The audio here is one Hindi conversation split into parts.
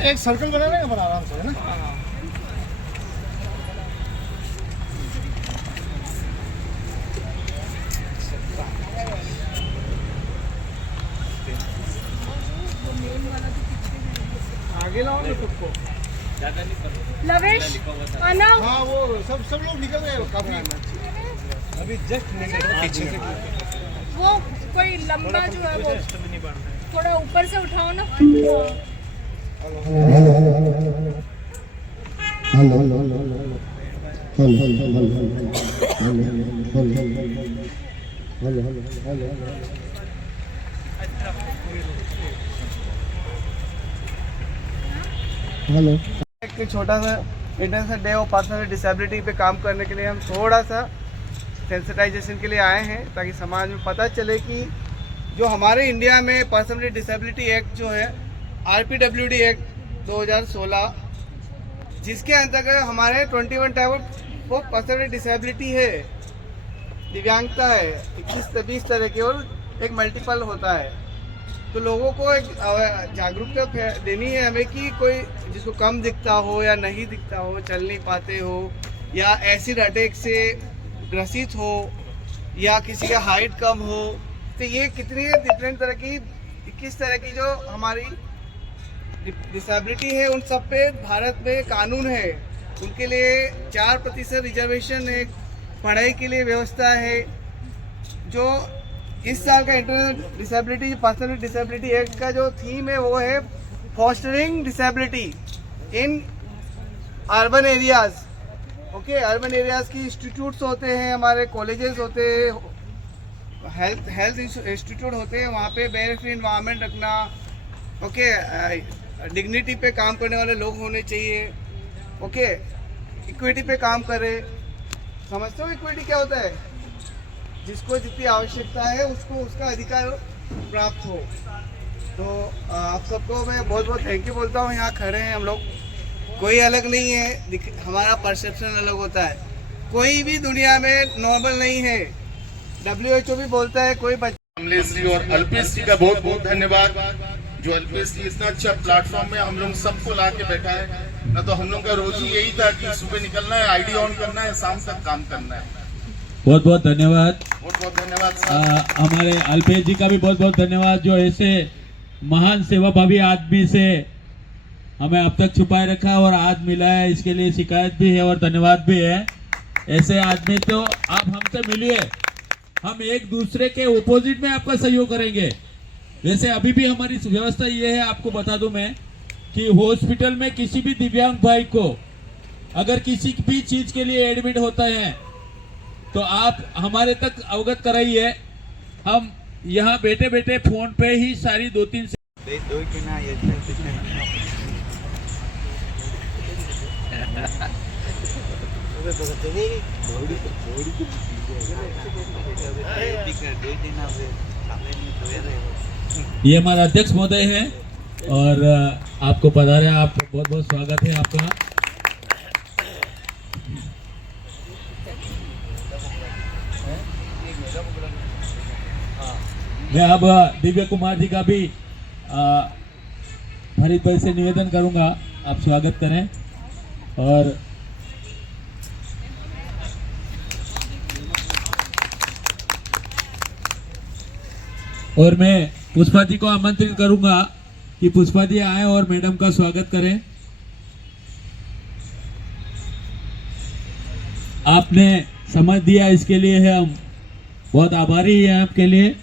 एक सर्कल बनाने का बना आराम से, है ना। आगे लाओ ना सबको। लवेश आना। हाँ वो सब लोग निकल गए काफी। अभी जस्ट पीछे से वो कोई लंबा जो है वो थोड़ा ऊपर से उठाओ ना। हेलो। एक छोटा सा international day of person with disability पे काम करने के लिए हम थोड़ा सा सेंसिटाइजेशन के लिए आए हैं, ताकि समाज में पता चले कि जो हमारे इंडिया में पर्सन विद डिसेबिलिटी एक्ट जो है RPWD एक्ट 2016, जिसके अंतर्गत हमारे 21 type of person with disability है, दिव्यांगता है 21-20 तरह के, और एक मल्टीपल होता है। तो लोगों को एक जागरूकता देनी है हमें कि कोई जिसको कम दिखता हो या नहीं दिखता हो, चल नहीं पाते हो, या एसिड अटैक से ग्रसित हो, या किसी का हाइट कम हो, तो ये कितनी डिफरेंट तरह की 21 तरह की जो हमारी डिसेबिलिटी है, उन सब पे भारत में कानून है। उनके लिए 4% रिजर्वेशन है, पढ़ाई के लिए व्यवस्था है। जो इस साल का international disability person with disability act का जो थीम है वो है fostering disability in urban areas. Okay, urban areas की इंस्टीट्यूट्स होते हैं, हमारे कॉलेजेस होते हैं, हेल्थ इंस्टीट्यूट होते हैं, वहाँ पे बेयर फ्री इन्वायरमेंट रखना। ओके, डिग्निटी पे काम करने वाले लोग होने चाहिए। ओके, इक्विटी पे काम करे। समझते हो इक्विटी क्या होता है? जिसको जितनी आवश्यकता है उसको उसका अधिकार प्राप्त हो। तो आप सबको मैं बहुत बहुत थैंक यू बोलता हूँ। यहाँ खड़े हैं हम लोग, कोई अलग नहीं है, हमारा परसेप्शन अलग होता है। कोई भी दुनिया में नॉर्मल नहीं है। WHO भी बोलता है कोई कमलेश जी और अल्पेश जी का बहुत बहुत धन्यवाद, जो अल्पेश जी इतना अच्छा प्लेटफॉर्म में हम लोग सबको ला के बैठा है। न तो हम लोग का रोज ही यही था कि सुबह निकलना है, ID ऑन करना है, शाम तक काम करना है। बहुत बहुत धन्यवाद। बहुत बहुत धन्यवाद हमारे अल्पेश जी का भी बहुत बहुत धन्यवाद, जो ऐसे महान सेवाभावी आदमी से हमें अब तक छुपाए रखा और आज मिला है, इसके लिए शिकायत भी है और धन्यवाद भी है। ऐसे आदमी तो आप हमसे मिलिए, हम एक दूसरे के ओपोजिट में आपका सहयोग करेंगे। वैसे अभी भी हमारी व्यवस्था ये है, आपको बता दूं मैं, कि हॉस्पिटल में किसी भी दिव्यांग भाई को अगर किसी भी चीज के लिए एडमिट होता है तो आप हमारे तक अवगत कराइए। हम यहाँ बैठे बैठे फोन पे ही सारी 2-3 ये हमारा अध्यक्ष महोदय हैं और आपको पधारे, आप बहुत बहुत स्वागत है आपका। मैं अब दिव्य कुमार जी का भी फरीद भाई से निवेदन करूंगा, आप स्वागत करें। और मैं पुष्पा जी को आमंत्रित करूंगा कि पुष्पा जी आए और मैडम का स्वागत करें। आपने समझ दिया, इसके लिए है हम बहुत आभारी हैं आपके लिए।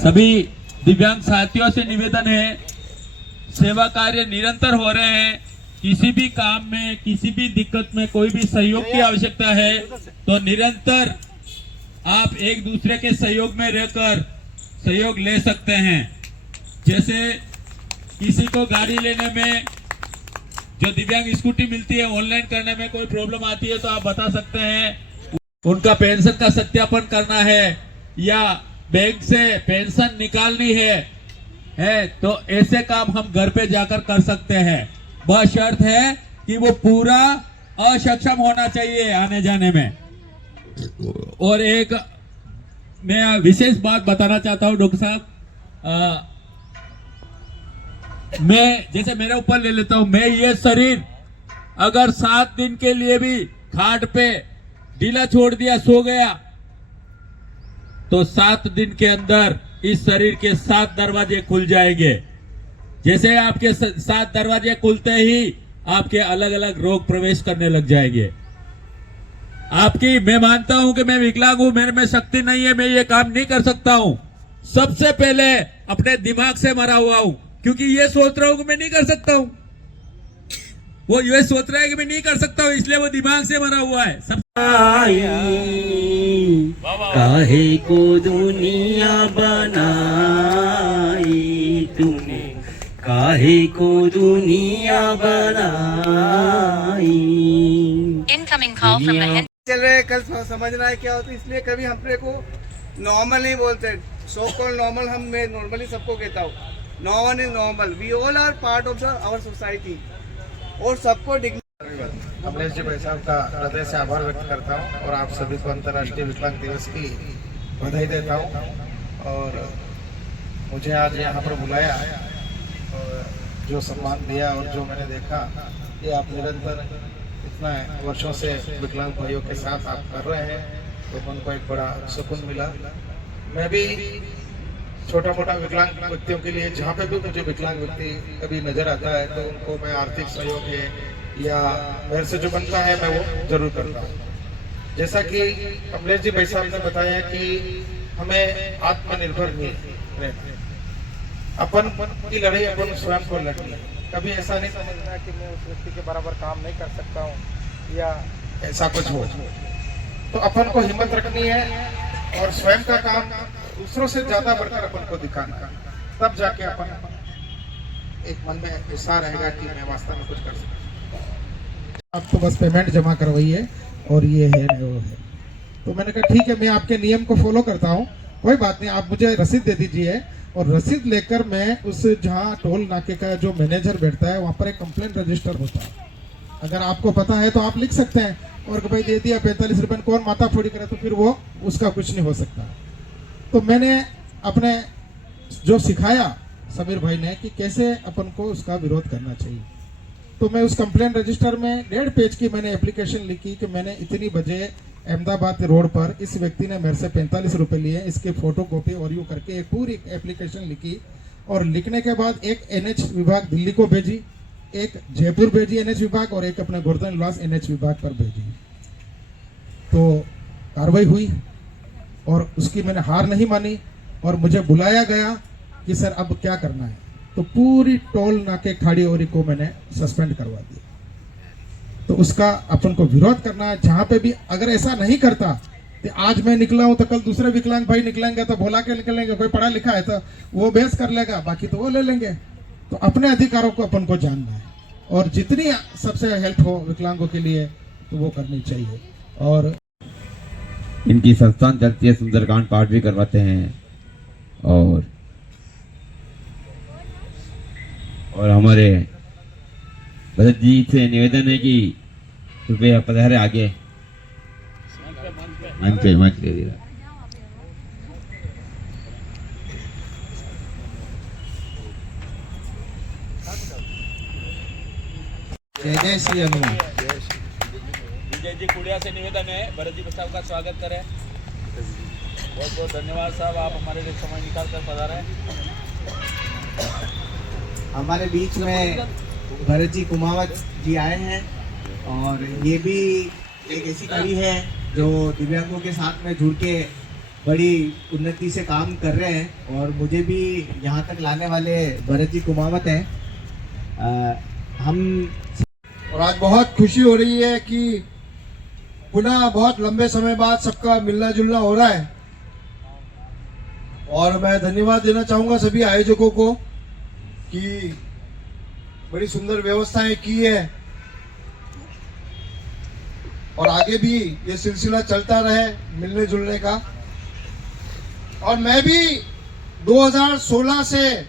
सभी दिव्यांग साथियों से निवेदन है, सेवा कार्य निरंतर हो रहे हैं। किसी भी काम में, किसी भी दिक्कत में कोई भी सहयोग की आवश्यकता है तो निरंतर आप एक दूसरे के सहयोग में रहकर सहयोग ले सकते हैं। जैसे किसी को गाड़ी लेने में, जो दिव्यांग स्कूटी मिलती है, ऑनलाइन करने में कोई प्रॉब्लम आती है तो आप बता सकते हैं। उनका पेंशन का सत्यापन करना है या बैंक से पेंशन निकालनी है तो ऐसे काम हम घर पे जाकर कर सकते हैं। वह शर्त है कि वो पूरा अक्षम होना चाहिए आने जाने में। और एक मैं विशेष बात बताना चाहता हूं डॉक्टर साहब, मैं जैसे मेरे ऊपर ले लेता हूं, मैं ये शरीर अगर 7 दिन के लिए भी खाट पे ढीला छोड़ दिया, सो गया, तो 7 दिन के अंदर इस शरीर के 7 दरवाजे खुल जाएंगे। जैसे आपके 7 दरवाजे खुलते ही आपके अलग अलग रोग प्रवेश करने लग जाएंगे। आपकी, मैं मानता हूं कि मैं विकलांग हूं, मेरे में शक्ति नहीं है, मैं ये काम नहीं कर सकता हूं। सबसे पहले अपने दिमाग से मरा हुआ हूं, क्योंकि ये सोच रहा हूं कि मैं नहीं कर सकता हूं। वो ये सोच रहा है कि मैं नहीं कर सकता हूं, इसलिए वो दिमाग से मरा हुआ है। सब काहे को दुनिया बनाई तूने, काहे को दुनिया बनाई। Incoming call from the hen. चल रहे हैं, कल समझना है क्या होता है, इसलिए कभी हमने को नॉर्मल नहीं बोलते। सो कॉल नॉर्मल, हम मैं नॉर्मली सबको कहता हूँ, no one is normal, we all are part of our society, और सबको कमलेश जी भाई साहब का हृदय से आभार व्यक्त करता हूँ और आप सभी को अंतर्राष्ट्रीय विकलांग दिवस की बधाई देता हूँ। और मुझे आज यहाँ पर बुलाया और जो सम्मान दिया और जो मैंने देखा, ये आप निरंतर इतना वर्षों से विकलांग भाइयों के साथ आप कर रहे हैं, तो उनको एक बड़ा सुकून मिला। मैं भी छोटा मोटा विकलांग व्यक्तियों के लिए, जहाँ पे भी मुझे विकलांग व्यक्ति कभी नजर आता है, तो उनको मैं आर्थिक सहयोग या मेरे से जो बनता है मैं वो जरूर करता हूँ। जैसा कि कमलेश जी भाई साहब ने बताया कि हमें आत्मनिर्भर भी रहना है, अपन की लड़ाई अपन स्वयं को लड़नी है। कभी ऐसा नहीं समझना कि मैं उस व्यक्ति के बराबर काम नहीं कर सकता हूँ या ऐसा कुछ हो, तो अपन को हिम्मत रखनी है और स्वयं का काम दूसरों से ज्यादा बढ़कर अपन को दिखाना है, तब जाके अपन एक मन में उत्साह रहेगा कि मैं वास्तव में कुछ कर सकता हूँ। आप तो बस पेमेंट जमा करवाइए और ये है वो है। तो मैंने कहा ठीक है, मैं आपके नियम को फॉलो करता हूँ, कोई बात नहीं, आप मुझे रसीद दे दीजिए। और रसीद लेकर मैं उस जहाँ टोल नाके का जो मैनेजर बैठता है, वहाँ पर एक कंप्लेंट रजिस्टर होता है, अगर आपको पता है तो आप लिख सकते हैं, और भाई दे दिया 45 रुपये, कौन माथा फोड़ी करे, तो फिर वो उसका कुछ नहीं हो सकता। तो मैंने अपने जो सिखाया समीर भाई ने कि कैसे अपन को उसका विरोध करना चाहिए, तो मैं उस कंप्लेंट रजिस्टर में 1.5 पेज की मैंने एप्लीकेशन लिखी कि मैंने इतनी बजे अहमदाबाद रोड पर इस व्यक्ति ने मेरे से 45 रुपए लिए, इसके फोटो कॉपी और यू करके एक पूरी एप्लीकेशन लिखी। और लिखने के बाद एक NH विभाग दिल्ली को भेजी, एक जयपुर भेजी NH विभाग, और एक अपने गोवर्धन निवास NH विभाग पर भेजी। तो कार्रवाई हुई और उसकी मैंने हार नहीं मानी और मुझे बुलाया गया कि सर अब क्या करना है, तो पूरी टोल नाके खाड़ी ओरी को मैंने सस्पेंड करवा दिया। तो उसका अपन को विरोध करना है, जहां पे भी अगर ऐसा नहीं करता, तो आज मैं निकला हूं तो कल दूसरे विकलांग भाई निकलेंगे, तो भोला के निकलेंगे, कोई पढ़ा लिखा है तो वो बहस कर लेगा, बाकी तो वो ले लेंगे। तो अपने अधिकारों को अपन को जानना है और जितनी सबसे हेल्प हो विकलांगों के लिए तो वो करनी चाहिए। और इनकी संस्थान चलती है, सुंदरकांड पाठ भी करवाते हैं। और हमारे भरत जी से निवेदन है कि कृपया पधारे आगे मंच दे दिया। जय जय श्री हनुमान। विजय जी कुड़िया से निवेदन है, भरत जी साहब का स्वागत करें। बहुत बहुत धन्यवाद साहब, आप हमारे लिए समय निकाल कर पधारे। हमारे बीच में भरत जी कुमावत जी आए हैं, और ये भी एक ऐसी कड़ी है जो दिव्यांगों के साथ में जुड़ के बड़ी उन्नति से काम कर रहे हैं, और मुझे भी यहाँ तक लाने वाले भरत जी कुमावत हैं। हम और आज बहुत खुशी हो रही है कि पुनः बहुत लंबे समय बाद सबका मिलना जुलना हो रहा है, और मैं धन्यवाद देना चाहूँगा सभी आयोजकों को कि बड़ी सुंदर व्यवस्थाएं की है, और आगे भी ये सिलसिला चलता रहे मिलने जुलने का। और मैं भी 2016 से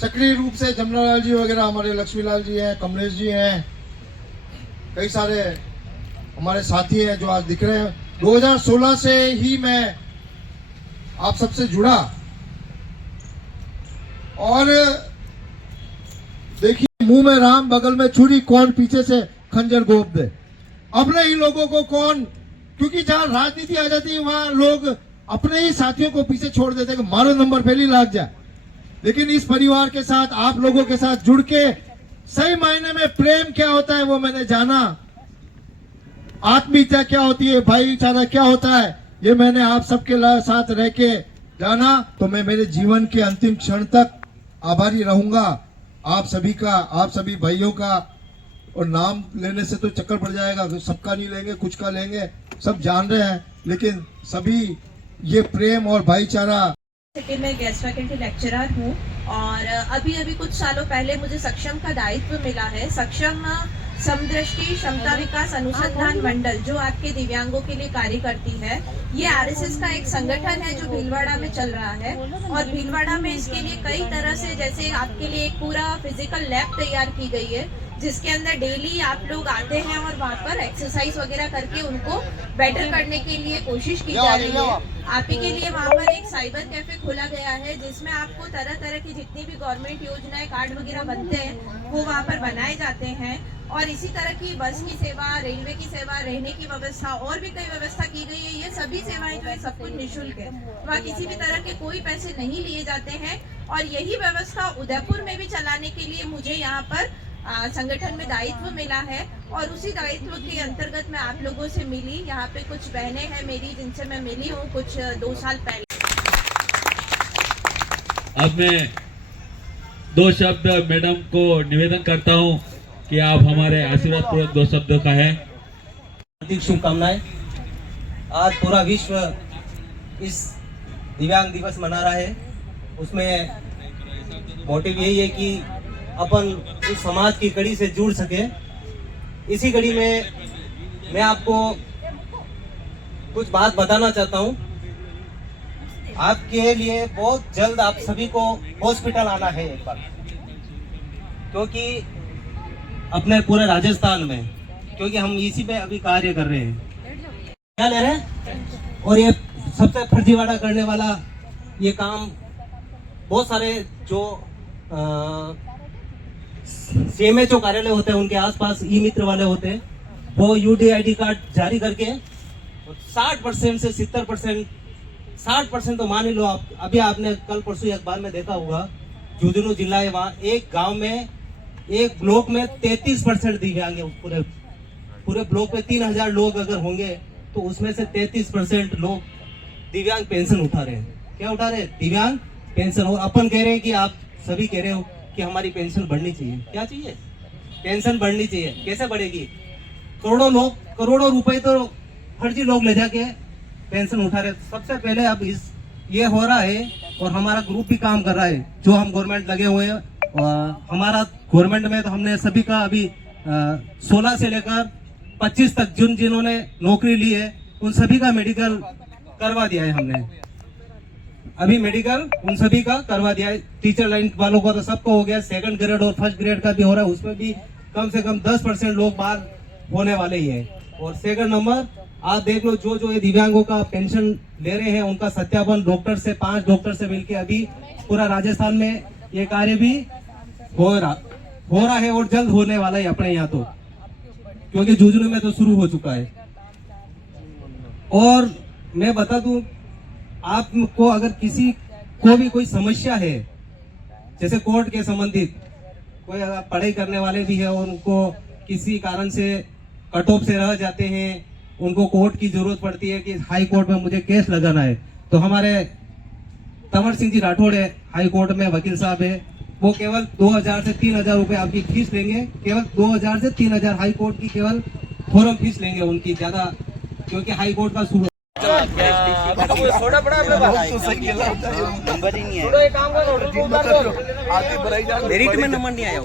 सक्रिय रूप से, जमुनालाल जी वगैरह, हमारे लक्ष्मीलाल जी हैं, कमलेश जी हैं, कई सारे हमारे साथी हैं जो आज दिख रहे हैं। 2016 से ही मैं आप सबसे जुड़ा और देखिए मुंह में राम बगल में छुरी, कौन पीछे से खंजर गोप दे। अपने ही लोगों को कौन, क्योंकि जहां राजनीति आ जाती है वहां लोग अपने ही साथियों को पीछे छोड़ देते हैं कि मारो नंबर पहले लाग जाए। लेकिन इस परिवार के साथ, आप लोगों के साथ जुड़ के सही मायने में प्रेम क्या होता है वो मैंने जाना, आत्मीयता क्या होती है, भाईचारा क्या होता है, ये मैंने आप सबके साथ रह के जाना। तो मैं मेरे जीवन के अंतिम क्षण तक आभारी रहूंगा आप सभी का, आप सभी भाइयों का। और नाम लेने से तो चक्कर पड़ जाएगा, सबका नहीं लेंगे, कुछ का लेंगे, सब जान रहे हैं। लेकिन सभी ये प्रेम और भाईचारा। मैं गेस्ट फैकल्टी लेक्चरर हूँ और अभी कुछ सालों पहले मुझे सक्षम का दायित्व मिला है। सक्षम समदृष्टि क्षमता विकास अनुसंधान मंडल जो आपके दिव्यांगों के लिए कार्य करती है, ये आरएसएस का एक संगठन है जो भीलवाड़ा में चल रहा है। और भीलवाड़ा में इसके लिए कई तरह से, जैसे आपके लिए एक पूरा फिजिकल लैब तैयार की गई है जिसके अंदर डेली आप लोग आते हैं और वहाँ पर एक्सरसाइज वगैरह करके उनको बेटर करने के लिए कोशिश की जा रही है। आप ही के लिए वहाँ पर एक साइबर कैफे खोला गया है जिसमें आपको तरह तरह की जितनी भी गवर्नमेंट योजनाएं, कार्ड वगैरह बनते हैं वो वहाँ पर बनाए जाते हैं। और इसी तरह की बस की सेवा, रेलवे की सेवा, रहने की व्यवस्था और भी कई व्यवस्था की गई है। ये सभी सेवाएं जो है सब कुछ निःशुल्क है, वहाँ किसी भी तरह के कोई पैसे नहीं लिए जाते हैं। और यही व्यवस्था उदयपुर में भी चलाने के लिए मुझे यहाँ पर संगठन में दायित्व मिला है और उसी दायित्व के अंतर्गत मैं आप लोगों से मिली। यहाँ पे कुछ बहनें हैं मेरी जिनसे मैं मिली हूँ कुछ 2 साल पहले। अब मैं 2 शब्द मैडम को निवेदन करता हूँ कि आप हमारे आशीर्वाद पूर्वक 2 शब्द का है। हार्दिक शुभकामनाएं। आज पूरा विश्व इस दिव्यांग दिवस मना रहा है। उसमें मोटिव यही है कि अपन इस समाज की कड़ी से जुड़ सके। इसी कड़ी में मैं आपको कुछ बात बताना चाहता हूँ। आपके लिए बहुत जल्द आप सभी को हॉस्पिटल आना है एक बार, क्योंकि अपने पूरे राजस्थान में, क्योंकि हम इसी पे अभी कार्य कर रहे हैं। क्या ले रहे हैं? और ये सबसे फर्जीवाड़ा करने वाला ये काम बहुत सारे जो सीएमएचओ कार्यालय होते हैं उनके आसपास ई मित्र वाले होते हैं, वो यूडीआईडी कार्ड जारी करके 60% से 70%, 60% तो मान ही लो आप। अभी आपने कल परसों अखबार में देखा होगा, झुंझुनू जिला है, वहाँ एक गांव में, एक ब्लॉक में 33% दिव्यांग है। पूरे ब्लॉक में 3000 लोग अगर होंगे तो उसमें से 33% लोग दिव्यांग पेंशन उठा रहे हैं। क्या उठा रहे हैं? दिव्यांग पेंशन। और अपन कह रहे हैं कि आप सभी कह रहे हो कि हमारी पेंशन बढ़नी चाहिए। क्या चाहिए? पेंशन बढ़नी चाहिए। कैसे बढ़ेगी? करोड़ों लोग, करोड़ों रुपए तो फर्जी लोग ले जाके पेंशन उठा रहे। सबसे पहले अब ये हो रहा है और हमारा ग्रुप भी काम कर रहा है, जो हम गवर्नमेंट लगे हुए हैं। हमारा गवर्नमेंट में तो हमने सभी का अभी 16 से लेकर 25 तक जिन्होंने नौकरी ली है उन सभी का मेडिकल करवा दिया है हमने। अभी मेडिकल उन सभी का करवा दिया है। टीचर लाइन वालों का तो सबको हो गया, 2nd ग्रेड और 1st ग्रेड का भी हो रहा है। उसमें भी कम से कम 10% लोग बाहर होने वाले ही है। और 2nd नंबर आप देख लो, जो ये दिव्यांगों का पेंशन ले रहे हैं उनका सत्यापन डॉक्टर से, 5 डॉक्टर से मिलकर अभी पूरा राजस्थान में ये कार्य भी हो रहा है और जल्द होने वाला है अपने यहाँ तो, क्योंकि झुंझुनू में तो शुरू हो चुका है। और मैं बता दूं आपको, अगर किसी को भी कोई समस्या है, जैसे कोर्ट के संबंधित, कोई अगर पढ़ाई करने वाले भी है और उनको किसी कारण से कट ऑफ से रह जाते हैं, उनको कोर्ट की जरूरत पड़ती है कि हाई कोर्ट में मुझे केस लगाना है, तो हमारे तंवर सिंह जी राठौड़ है, हाई कोर्ट में वकील साहब है, वो केवल 2000 से 3000 रुपए आपकी फीस लेंगे। केवल 2000 से 3000 हाई कोर्ट की केवल फॉरम फीस लेंगे उनकी, ज्यादा, क्योंकि हाई कोर्ट का शुरू मेरिट में नंबर नहीं आया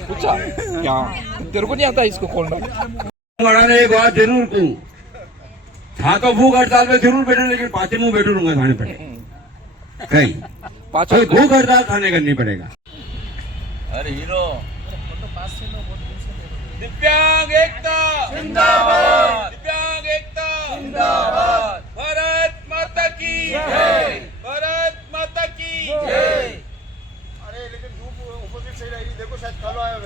पूछा क्या तेरे को नहीं आता इसको खोलना। बढ़ाने एक बात जरूर कहूँ, था तो भूख हड़ताल में जरूर बैठे, लेकिन पाचे मुंह बैठू रहूंगा खाने पड़े कहीं कोई भूख हड़ताल खाने करनी पड़ेगा। अरे हीरो दिव्यांग एकता जिंदाबाद, दिव्यांग एकता जिंदाबाद, भारत माता की जय, भारत माता की जय। अरे लेकिन धूप ऑपोजिट साइड आई, देखो शायद कालो आया हुआ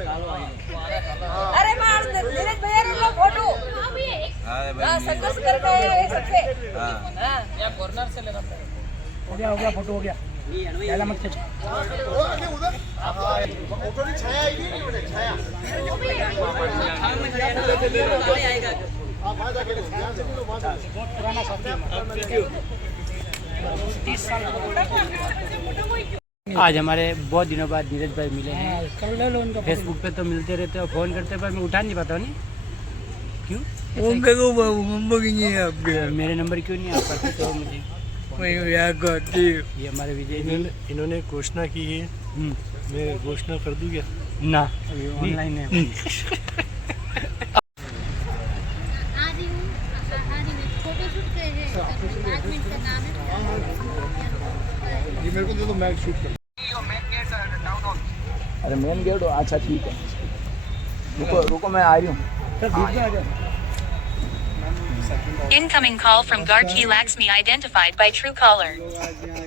अरे मार दिनेश भैया ने लो फोटो हाँ संघर्ष कर रहे हैं सबसे हाँ या कॉर्नर से लेना पड़ेगा। हो गया फोटो हो गया पहला मत खींच उधर फोटो की छाया आएगी नहीं बेटे, छाया आप वहाँ जाके लो, ध्यान से लो, वहाँ जाके। बहुत पुराना साथी है 30 साल आज हमारे बहुत दिनों बाद नीरज भाई मिले हैं। कर ले लो उनका फेसबुक पे तो मिलते रहते हो, फोन करते पर मैं उठा नहीं पाता हूँ। नहीं क्यों नंबर नहीं है आपके, मेरे नंबर क्यों नहीं आप करते तो मुझे ये हमारे विजय जी इन्होंने घोषणा की है, मैं घोषणा कर दूं क्या? ना अभी ऑनलाइन है। ये मेरे को दे दो, मैं शूट कर। अरे मेन गेट हो, अच्छा ठीक है, रुको रुको मैं आ रही हूँ। Incoming call from Garki Laxmi identified by Truecaller.